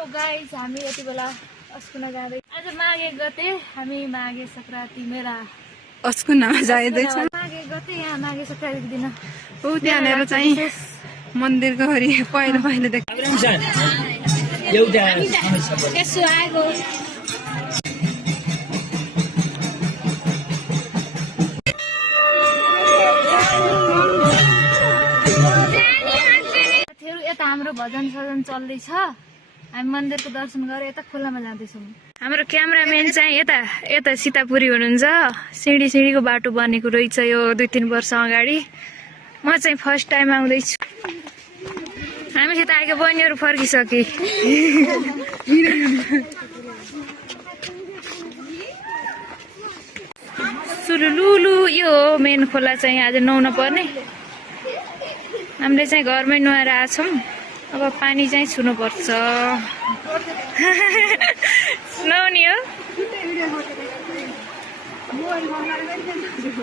Guys हामी यति बेला अस्कुना जाँदै आज माघे गते हामी माघे संक्रान्ति मेला अस्कुनामा जाँदैछ। माघे गते यहाँ माघे संक्रान्तिको दिन ऊ त्यहाँनिर चाहिँ मन्दिरको हरि पहिलो पहिलो देख यसो आएको यता हाम्रो भजन सजन चल्दैछ। हामी मन्दिरको दर्शन गरेर यता खोलामा जाँदैछौँ। हाम्रो क्यामेराम्यान चाहिँ यता यता सीतापुरी हुनुहुन्छ। सिँढीको बाटो बनेको रहेछ यो 2-3 वर्ष अगाडि। म चाहिँ फर्स्ट टाइम आउँदैछु। हामीसित आएका बहिनीहरू फर्किसके। सुलुलुलु यो हो मेन खोला चाहिँ आज नुहाउन पर्ने। हामीले चाहिँ घरमै नुहाएर आछौँ। अब पानी चाहिँ छुनुपर्छ। नुहाउने हो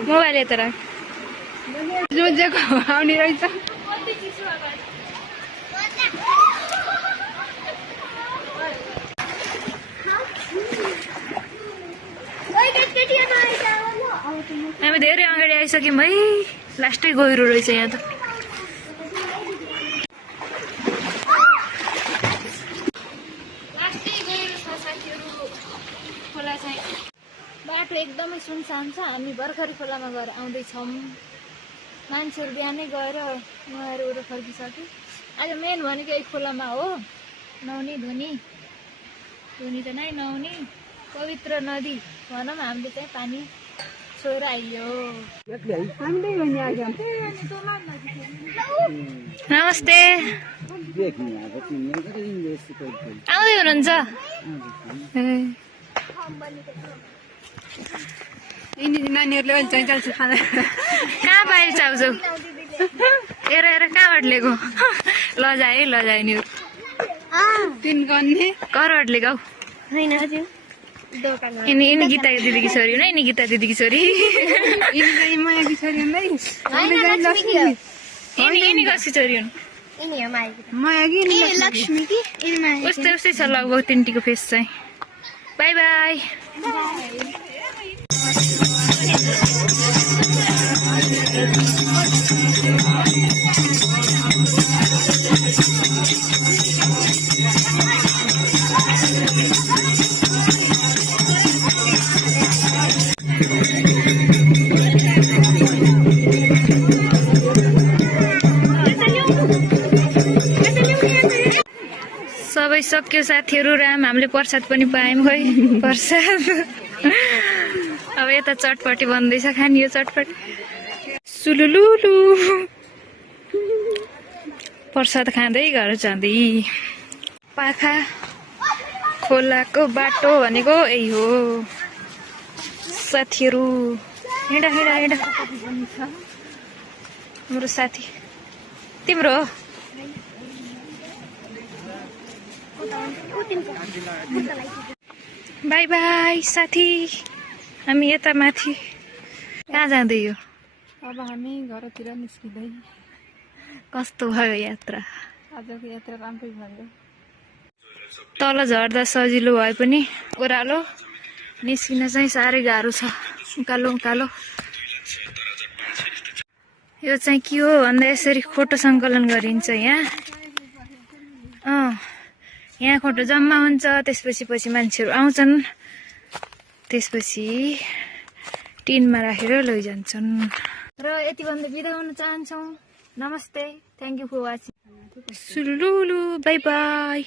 मोबाइल यता राख। जोजेको आउने रहेछ। हामी धेरै अगाडि आइसक्यौँ है। लास्टै गहिरो रहेछ यहाँ त। खोला चाहिँ बाटो एकदमै सुनसान छ। हामी भर्खरै खोलामा गएर आउँदैछौँ। मान्छेहरू बिहानै गएर नुहाएर उरो फर्किसके। आज मेन भनेको यही खोलामा हो नुहाउने धुनी त नै नुहाउने पवित्र नदी भनौँ। हामीले चाहिँ पानी छोएर आइयो। नमस्ते आउँदै हुनुहुन्छ? नानीहरूले अहिले चाहिँ चाल्छु खाना कहाँ पाइल चाउचाउ हेर हेर कहाँबाट लिएको? लजाए लजाइनीहरू 3 गन्ने करबाट लिएको यिनी गीता दिदीकी छोरी हुन् है। यिनी गीता दिदीकी छोरी। मायाकी छोरी हुँदै यिनी कसकी छोरी हुन्? उस्तै उस्तै छ लगभग तिनटीको फेस चाहिँ। By by. सबै सक्यो साथीहरू। राम हामीले प्रसाद पनि पायौँ खै प्रसाद। अब यता चटपटी बन्दैछ खानियो चटपटी। सुलुलुलु प्रसाद खाँदै घर जाँदै। पाखा खोलाको बाटो भनेको यही हो साथीहरू। हिँडा हिँडा हिँडा। हाम्रो साथी तिम्रो हो? बाई बाई साथी। हामी यता माथि कहाँ जाँदै हो? अब हामी घरतिर निस्किँदै। कस्तो भयो यात्रा? आजको यात्रा राम्रै भयो। तल झर्दा सजिलो भए पनि ओह्रालो निस्किन चाहिँ साह्रै गाह्रो छ। उकालो उकालो। यो चाहिँ के हो भन्दा यसरी फोटो सङ्कलन गरिन्छ यहाँ। यहाँ फोटो जम्मा हुन्छ। त्यसपछि पछि मान्छेहरू आउँछन्। त्यसपछि टिनमा राखेर लैजान्छन्। र यति भन्दा बिदा हुन चाहन्छौँ। नमस्ते। Thank you for watching. सुलुलु बाई बाई।